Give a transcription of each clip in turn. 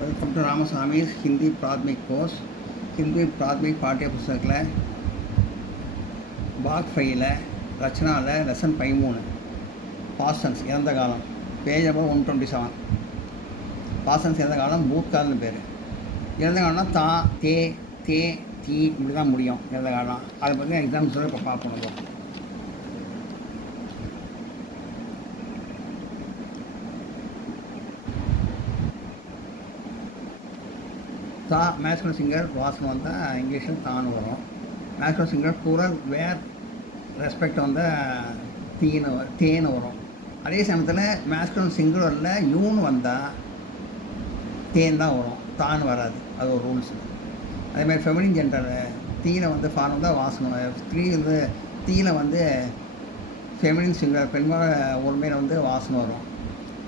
Welcome to Ramasamy's Hindi Prathmik course. Hindi Prathmik பாட்டிய புஸ்தகத்தில் பாக் ஃபைவ்ல ரச்சனாவில் லெசன் 13 பாசன்ஸ் இறந்த காலம், பேஜ் நம்பர் 127. பாசன்ஸ் இறந்த காலம் பூத்கால்னு பேர். இறந்த காலம்னா தா, தே, தே, தீ இப்படி தான் முடியும் இறந்த காலம். அதை பற்றி எக்ஸாம்பிள்ஸோடு இப்போ பார்க்கணும். தா மேஸ்குலர் சிங்கர் வாசனை வந்தால் இங்கிலீஷில் தான்னு வரும். மேஸ்குலர் சிங்கர் ப்ளூரல் வேர் ரெஸ்பெக்ட் வந்தால் தேன்னு வரும். அதே சமயத்தில் மேஸ்குலர் சிங்குலரில் யூன்னு வந்தால் தேன் தான் வரும், தான் வராது. அது ஒரு ரூல்ஸ். அதேமாதிரி ஃபெமினின் ஜெண்டர் தீயில் வந்து ஃபார்ம் வந்தால் வாசனை, தீயில் வந்து ஃபெமினின் சிங்குலர் பெண்பால் ஒருமையில் வந்து வாசனை வரும்.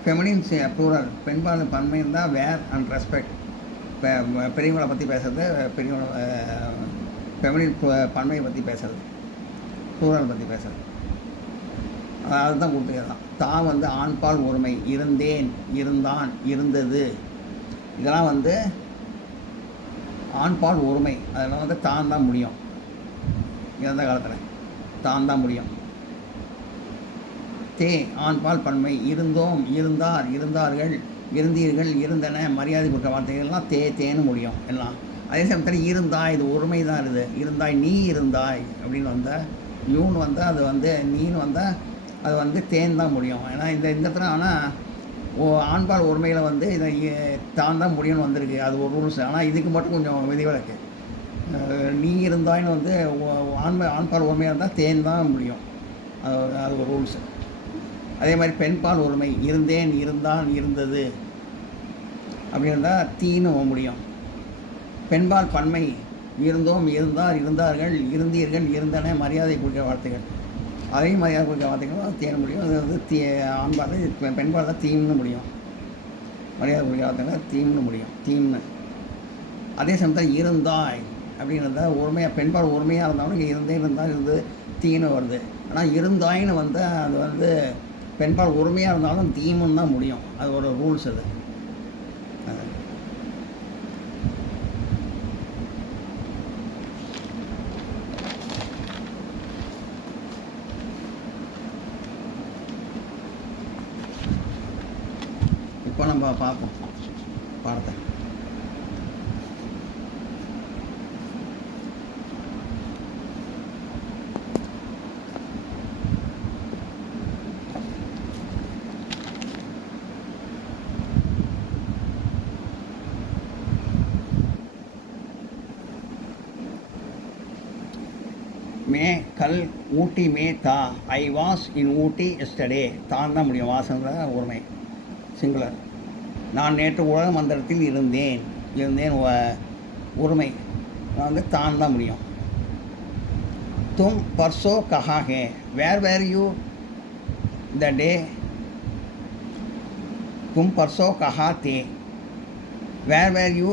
ஃபெமினின் ப்ளூரல் பெண்பால் பன்மை இருந்தால் வேர் அண்ட் ரெஸ்பெக்ட், பெரியவங்களை பற்றி பேசுகிறது, பெரியவங்க ஃபெமினின் பன்மையை பற்றி பேசுகிறது, ப்ளூரல் பற்றி பேசுகிறது. அதுதான் கொடுத்துக்கலாம். தான் வந்து ஆண்பால் ஒருமை, இருந்தேன், இருந்தான், இருந்தது, இதெல்லாம் வந்து ஆண்பால் ஒருமை. அதெல்லாம் வந்து தான் தான் முடியும். இறந்த காலத்தில் தான் தான் முடியும். தே ஆண்பால் பன்மை, இருந்தோம், இருந்தார், இருந்தார்கள், இருந்தீர்கள், இருந்தன, மரியாதை கொடுத்த வார்த்தைகள்லாம் தேன்னு முடியும் எல்லாம். அதே சமயத்தில் இருந்தாய், இது ஒருமை தான் இருக்குது. இருந்தாய், நீ இருந்தாய் அப்படின்னு வந்தால், யூன்னு வந்தால் அது வந்து நீன்னு வந்தால் அது வந்து தேன் தான் முடியும். ஏன்னா இந்த இடத்துல ஆனால் ஆண்பால் ஒருமையில் வந்து இதை தான் தான் முடியும்னு வந்திருக்கு. அது ஒரு ரூல்ஸ். ஆனால் இதுக்கு மட்டும் கொஞ்சம் விதிவிலக்கு. நீ இருந்தாய்னு வந்து ஆண்பால் ஒருமையாக இருந்தால் தேன் தான் முடியும். அது ஒரு ரூல்ஸு. அதே மாதிரி பெண்பால் ஒருமை, இருந்தேன், இருந்தான், இருந்தது அப்படி இருந்தால் தீன்னு முடியும். பெண்பால் பன்மை, இருந்தோம், இருந்தார், இருந்தார்கள், இருந்தீர்கள், இருந்தன, மரியாதை கொடுக்கிற வார்த்தைகள், அதையும் மரியாதை கொடுக்கிற வார்த்தைகள் தேன முடியும். அது வந்து ஆண்பால், பெண்பால் தான் தீம்னு முடியும். மரியாதை கொடுக்கிற வார்த்தைகள் தீம்னு முடியும், தீம்னு. அதே சமயத்தில் இருந்தாய் அப்படின்னு இருந்தால் ஒருமையாக, பெண்பால் ஒருமையாக இருந்தாலும் இருந்தே இருந்தால் இருந்து தீன்னு வருது. ஆனால் இருந்தாயின்னு வந்தால் அது வந்து பெண்பால் ஒருமையாக இருந்தாலும் தீமுன்னு தான் முடியும். அது ஒரு ரூல்ஸ். அது இப்போ நம்ம பார்ப்போம் பாடத்தை. மே கல் ஊட்டி மே தா, I was in Ooty yesterday. தான் தான் முடியும். வாசங்கிற ஒருமை சிங்குலர். நான் நேற்று உலக மந்திரத்தில் இருந்தேன், ஒருமை. நான் வந்து தான் தான் முடியும். தும் பர்சோ கஹா ஹே, வேர் வேர் யூ த டே, தும் பர்சோ கஹா தே, where were you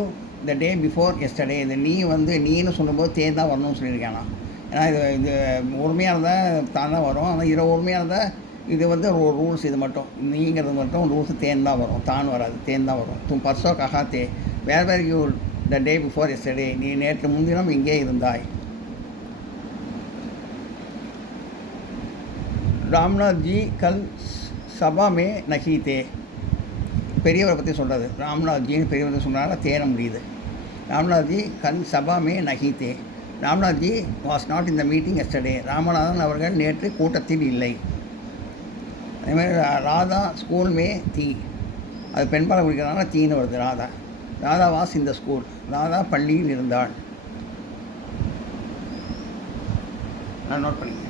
the day before yesterday. இந்த நீ வந்து நீன்னு சொல்லும்போது தேன் தான் வரணும்னு சொல்லியிருக்கானா. ஏன்னா இது உரிமையாக இருந்தால் தான் தான் வரும். ஆனால் இதை உரிமையாக இருந்தால் இது வந்து ஒரு ரூல்ஸ். இது மட்டும் நீங்கிறது மட்டும் ரூல்ஸ் தேன் தான் வரும், தான் வராது, தேன் தான் வரும். தும் பர்சோ கஹா தே, where were you the day before yesterday, நீ நேற்று முன்தினம் இங்கே இருந்தாய். ராம்நாத் ஜி கல் சபா மே நஹி தே, பெரியவரை பற்றி சொல்கிறது. ராம்நாத் ஜின்னு பெரியவரை சொன்னால தேன முடியுது. ராம்நாத் ஜி கல் சபா மே நஹி தே, Ramnath ji was not in the meeting yesterday, Ramanathan அவர்கள் நேற்று கூட்டத்தில் இல்லை. அதேமாதிரி ராதா ஸ்கூல் மே தீ, அது பெண்பால் குறிக்கிறதுனால தீன்னு வருது. ராதா வாஸ் இந்த ஸ்கூல், ராதா பள்ளியில் இருந்தாள். நான் நோட் பண்ணிக்கிறேன்.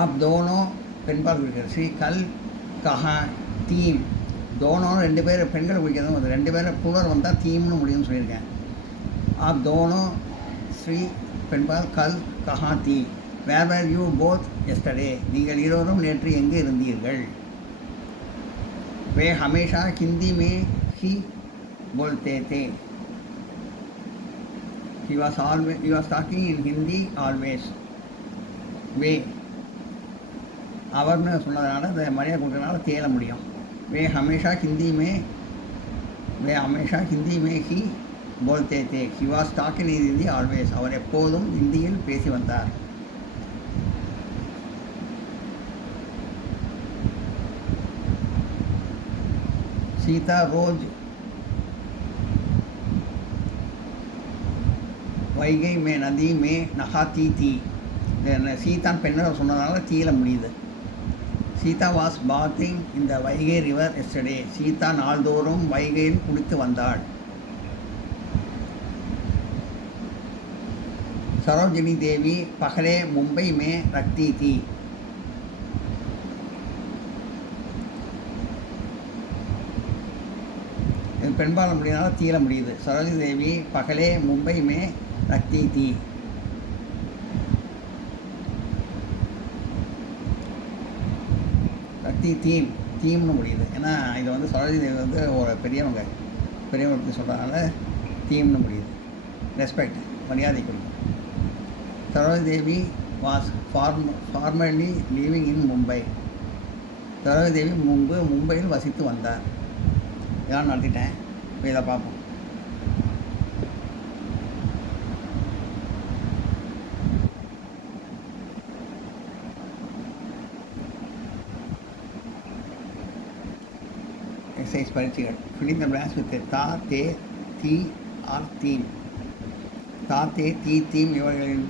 आप दोनों பெண்பால் குறிக்கிறது. ஸ்ரீ கல் கஹா தீம். தோனோன்னு 2 பேர் பெண்கள் குறிக்கிறதும் அது 2 பேர் புலர் வந்தால் தீம்னு முடியும்னு சொல்லியிருக்கேன். ஆப் தோனோ ஸ்ரீ பெண்பால் கல் கஹா தீ. வேர் வேர் யூ போத் எஸ்டர்டே. நீங்கள் இருவரும் நேற்று எங்கே இருந்தீர்கள்? वे हमेशा हिंदी में ही बोलते थे. he was talking in Hindi always. वे அவர்னு சொன்னதுனால இந்த மரியாதை கொடுக்கறதுனால தேல முடியும். वे हमेशा हिंदी में ही बोलते थे. he was talking in Hindi always. அவர் எப்போதும் இந்தியில் பேசி வந்தார். सीता रोज வைகை மே நதி மே நஹாத்தி தீ. சீதான் பெண்ணை சொன்னதுனால தீல முடியுது. சீதா வாஸ் பாத்திங் இந்த வைகை ரிவர் எஸ்டர்டே. சீதா நாள்தோறும் வைகையில் குளித்து வந்தாள். சரோஜினி தேவி பகலே மும்பை மே ரக்தி தீ. பெண்பால் முடியனால தீல முடியுது. சரோஜினி தேவி பகலே மும்பை மே ரக்தி தீ. ரக்தி தீம்னு முடியுது. ஏன்னா இது வந்து சரோஜினி தேவி வந்து ஒரு பெரியவங்க பற்றி சொல்கிறதுனால தீம்னு முடியுது. ரெஸ்பெக்ட், மரியாதை கொடுக்கும். Sarojini Devi was formerly living in Mumbai. Sarojini Devi மும்பையில் வசித்து வந்தார். இதெல்லாம் நடத்திட்டேன். இதை பார்ப்போம். எக்ஸசைஸ் பயிற்சிகள். ஃபில்லிங் த பிளாங்க்ஸ் வித் தா தே தீ ஆர் தீம். தா தே தீ தீம் இவர்களின்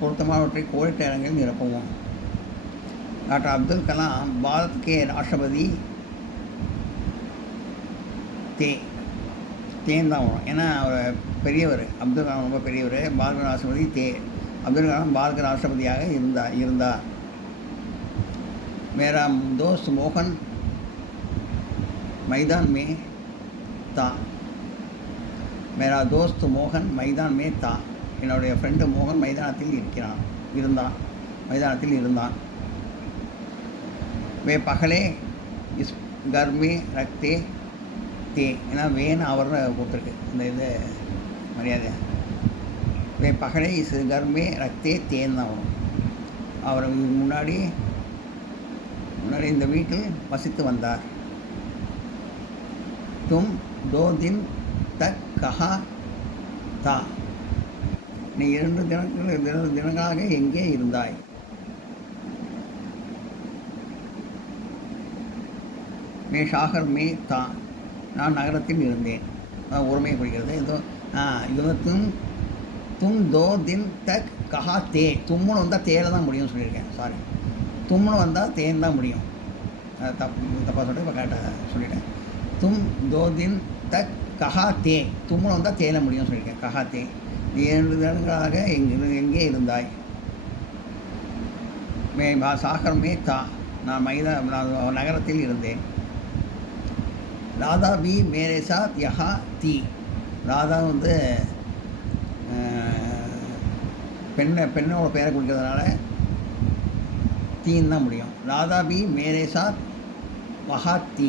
பொருத்தமானவற்றை கோடிட்ட இடங்களில் நிரப்புவோம். டாக்டர் அப்துல் கலாம் பாரத் கே ராஷ்டிரபதி தேன் தான் வரும். ஏன்னா அவர் பெரியவர். அப்துல் கலாம் ரொம்ப பெரியவர். பாரத ராஷ்டிரபதி அப்துல் கலாம் பாரத ராஷ்டிரபதியாக இருந்தார். मेरा दोस्त मोहन मैदान में था. मेरा दोस्त मोहन मैदान में था. என்னுடைய ஃப்ரெண்டு மோகன் மைதானத்தில் இருந்தான். वे पहले इस घर में रखते தே. ஏன்னா வேன் அவர்னு கொடுத்துருக்கு இந்த இது மரியாதை. வே பகலே இஸ் கர்மே ரக்தே தேன் தான் வரும். அவர் முன்னாடி இந்த வீட்டில் வசித்து வந்தார். தும் தோ தின் தக் கஹா தா. நீ 2 தினங்களாக எங்கே இருந்தாய்? மே ஷாகர் மே தா. நான் நகரத்தில் இருந்தேன். ஒருமையை குறிக்கிறது. இது வந்து தும் தோ தின் தக் கஹா தே. தும்முன்னு வந்தால் தேல தான் முடியும்னு சொல்லியிருக்கேன். சாரி, தும்முன்னு வந்தால் தேன் தான் முடியும். தப்பாக சொல்லிட்டு இப்போ கரெக்டாக சொல்லிட்டேன். தும் தோ தின் தக் கஹா தே. தும்முன்னு வந்தால் தேல முடியும்னு சொல்லியிருக்கேன். கஹா தே. 2 தினங்களாக எங்கே இருந்தாய்? சாகர் மே தா. நான் நகரத்தில் இருந்தேன். ராதா பி மேரே சாத் யஹா தீ. ராதா வந்து பெண்ணோட பேரை குறிக்கிறதுனால தீன்னு தான் முடியும். ராதா பி மேரே சாத் வஹா தீ.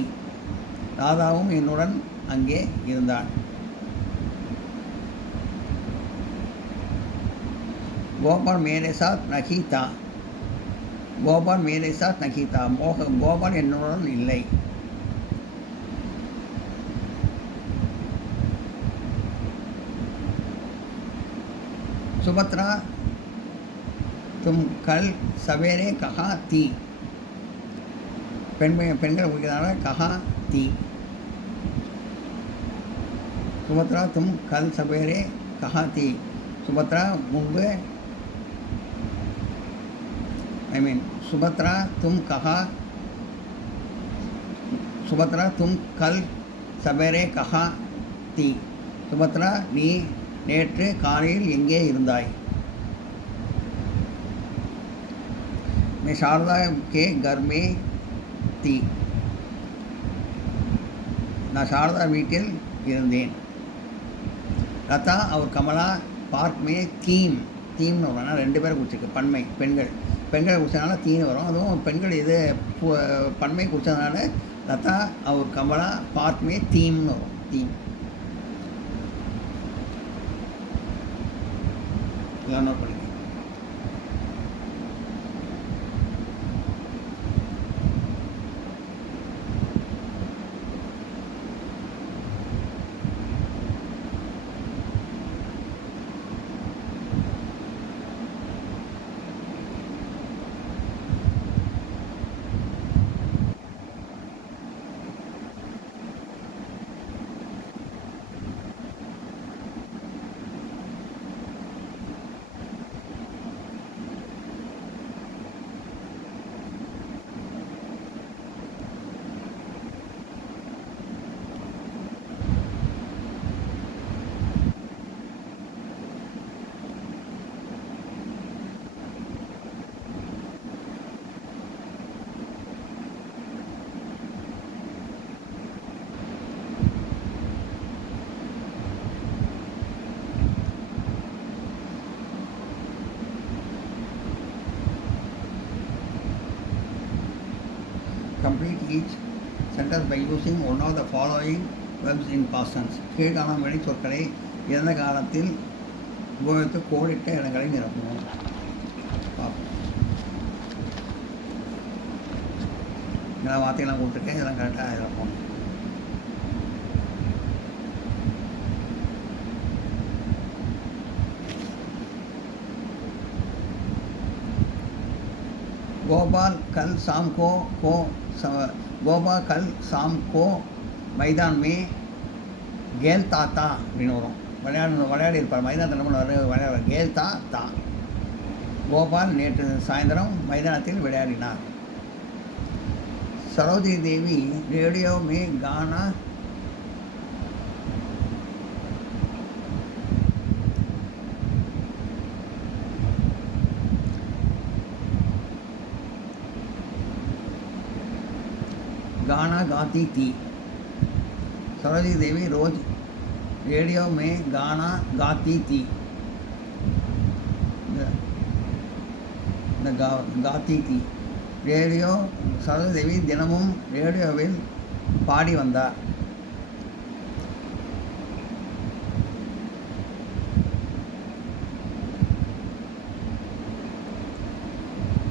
ராதாவும் என்னுடன் அங்கே இருந்தாள். கோபால் மேரே சாத் நகி தா. கோபால் மேரே சாத் நகி தா. கோபால் என்னுடன் இல்லை. सुभद्रा तुम कल सवेरे कहाँ थी. பெண்கள் குறிக்கிறதுனால கஹா தீ. சுபத்ரா தும் கல் சவேரே கஹா தீ. சுபத்ரா முன்பு சுபத்ரா தும் கல் சவேரே கஹா தீ. சுபத்ரா நீ நேற்று காலையில் எங்கே இருந்தாய்? मैं शारदा के घर में थी. நான் சாரதா வீட்டில் இருந்தேன். லதா அவர் கமலா பார்க் மே தீம்னு வரும். ஆனால் 2 பேரை குறிச்சிருக்கு. பன்மை பெண்கள் குறிச்சதுனால தீன்னு வரும். அதுவும் பெண்கள் இது பன்மை குறிச்சதுனால லதா அவர் கமலா பார்க் மே தீம்னு வரும். தீம் இதெல்லாம் நோட் பண்ணிக்க. Complete each sentence by using one of the following verbs in past tense. கீழ்காணும் வினை சொற்களை இறந்த காலத்தில் உபயோகித்து கோடிட்ட இடங்களை நிரப்பணும். பார்ப்போம். இதெல்லாம் வார்த்தைகள்லாம் கொடுத்துருக்கேன். இதெல்லாம் கரெக்டாக நிரப்பணும். गोपाल कल शाम को मैदान में खेलता था அப்படின்னு வரும். விளையாடி இருப்பார். மைதானத்தில் விளையாட खेलता था. கோபால் நேற்று சாயந்தரம் மைதானத்தில் விளையாடினார். सरोजी देवी रेडियो में गाना गाती थी. सरोजी देवी रोज रेडियो में गाना गाती थी. गाती थी. ரேடியோ சரோஜி தேவி தினமும் ரேடியோவில் பாடி வந்தார்.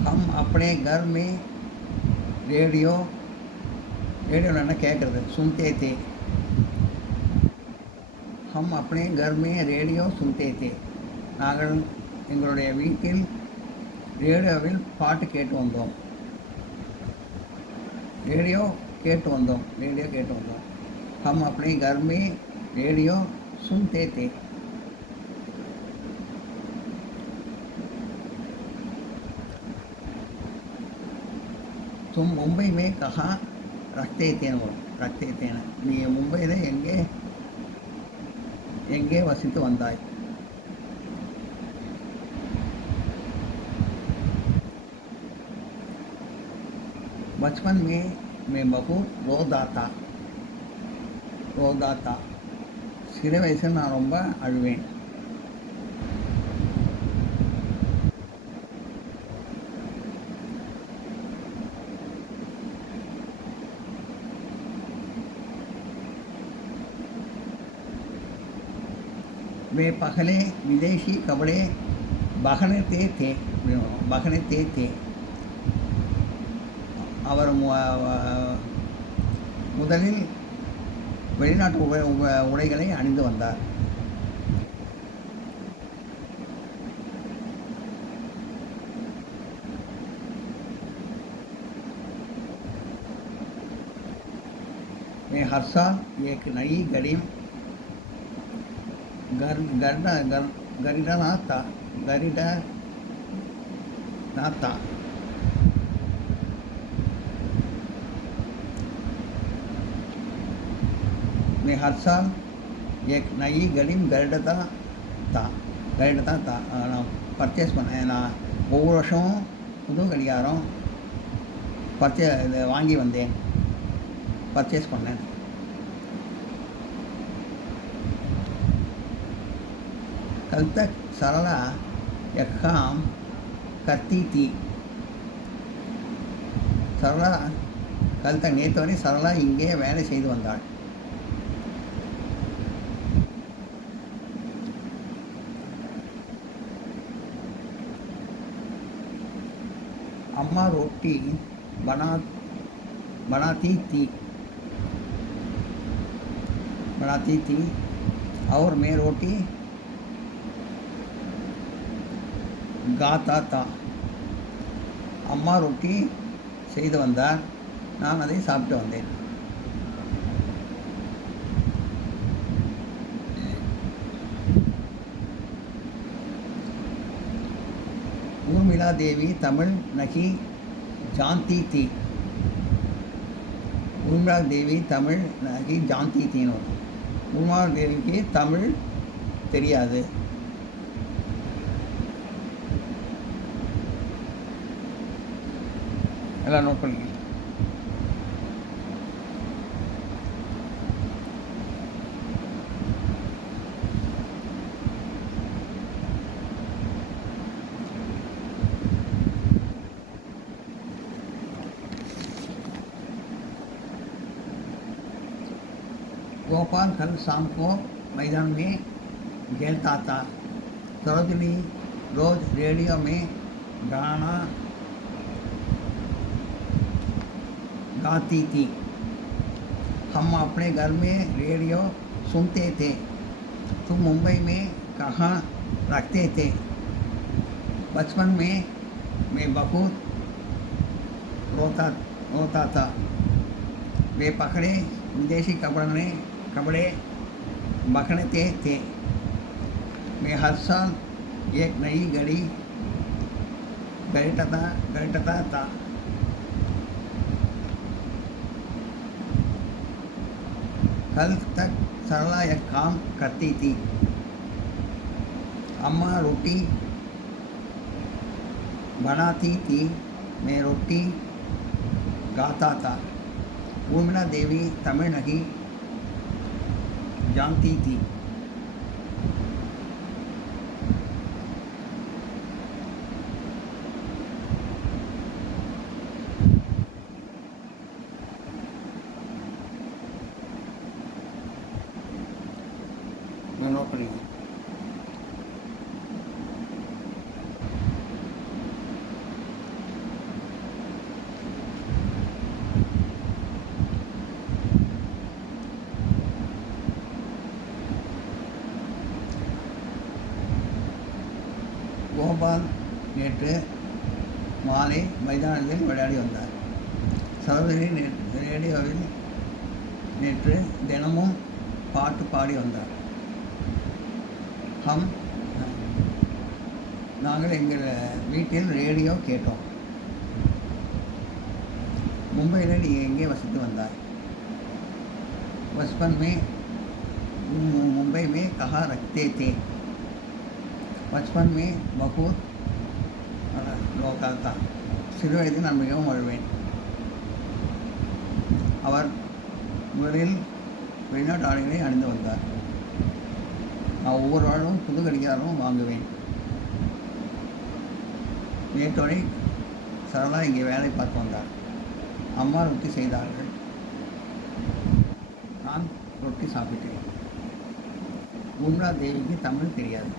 हम अपने घर में रेडियो என்ன கேட்குறது सुनते थे. हम अपने घर में रेडियो सुनते थे. நாங்கள் எங்களுடைய வீட்டில் ரேடியோவில் பாட்டு கேட்டு வந்தோம். रेडियो கேட்டு வந்தோம். हम अपने घर में रेडियो सुनते थे. तुम मुंबई में कहाँ रखते थे ना. நீ மும்பையில் எங்கே வசித்து வந்தாய். बचपन में मैं बहुत रोता था. சிறு வயசில் நான் ரொம்ப அழுவேன். वे पहले विदेशी कपड़े पहनते थे. அவர் முதலில் வெளிநாட்டு உடைகளை அணிந்து வந்தார். मैं हर साल एक नई खरीदना था. मैं हर साल एक नई गरीम खरीदता था. நான் பர்ச்சேஸ் பண்ணேன். நான் ஒவ்வொரு வருஷமும் புது கடிகாரம் இது வாங்கி வந்தேன், பர்ச்சேஸ் பண்ணேன். கல் தக் சரளா எக்காம் கத்தி தீ. சரளா கல் தக் நேற்று வரை சரளா இங்கே வேலை செய்து வந்தாள். अम्मा रोटी बनाती थी और मैं रोटी गाता था. अम्मा रोटी செய்து வந்தார், நான் அதை சாப்பிட்டு வந்தேன். ஊர்மிளா தேவி தமிழ் நகி ஜான்தி தீ. ஊர்மிளா தேவி தமிழ் நகி ஜான்தி தீன்னு வரும். ஊர்மிளா தேவிக்கு தமிழ் தெரியாது. எல்லாம் நோட் பண்ணிக்க. गोपाल कल शाम को मैदान में खेलता था. सरोजनी रोज रेडियो में गाना गाती थी. हम अपने घर में रेडियो सुनते थे. तुम मुंबई में कहाँ रखते थे? बचपन में मैं बहुत रोता था. वे पकड़े विदेशी कपड़े बखनते थे. मैं हर साल एक नई घड़ी खरीदता था. कल तक सरला एक काम करती थी. अम्मा रोटी बनाती थी, मैं रोटी गाता था. ஊர்மிளா தேவி தமிழ் நகி ஜான்தி தீ. நோட் பண்ணிங்க. கோபால் நேற்று மாலை மைதானத்தில் விளையாடி வந்தார். சகோதரி ரேடியோவில் நேற்று தினமும் பாட்டு பாடி வந்தார். நாங்கள் எங்கள் வீட்டில் ரேடியோ கேட்டோம். மும்பையில் நீ எங்கே வசித்து வந்தாய்? बचपन में मुंबई में कहाँ रखते थे? बचपन में बहुत रोता था. சிறு வயதில் நான் மிகவும் அழுவேன். அவர் முதலில் வெளிநாட்டு ஆடைகளை அணிந்து வந்தார். நான் ஒவ்வொரு நாளும் புது கடிகாரமும் வாங்குவேன். நேற்றோடை சரளா இங்கே வேலை பார்த்து வந்தார். அம்மா ரொட்டி செய்தார்கள், நான் ரொட்டி சாப்பிட்டேன். ஊர்மிளா தேவிக்கு தமிழ் தெரியாது.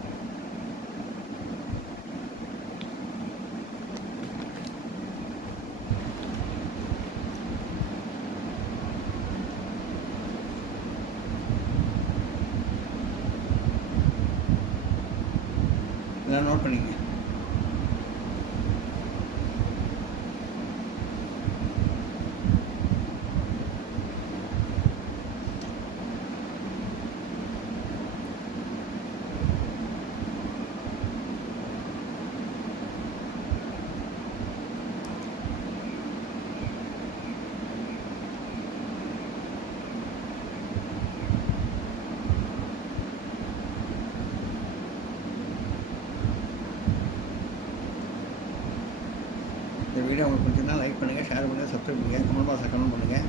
இதெல்லாம் நோட் பண்ணிங்க. இந்த வீடியோ உங்களுக்கு பிடிச்சிருந்தா லைக் பண்ணுங்கள், ஷேர் பண்ணுங்கள், சப்ஸ்கிரைப் பண்ணுங்கள், கமெண்ட் பாக்ஸில் கமெண்ட் பண்ணுங்கள்.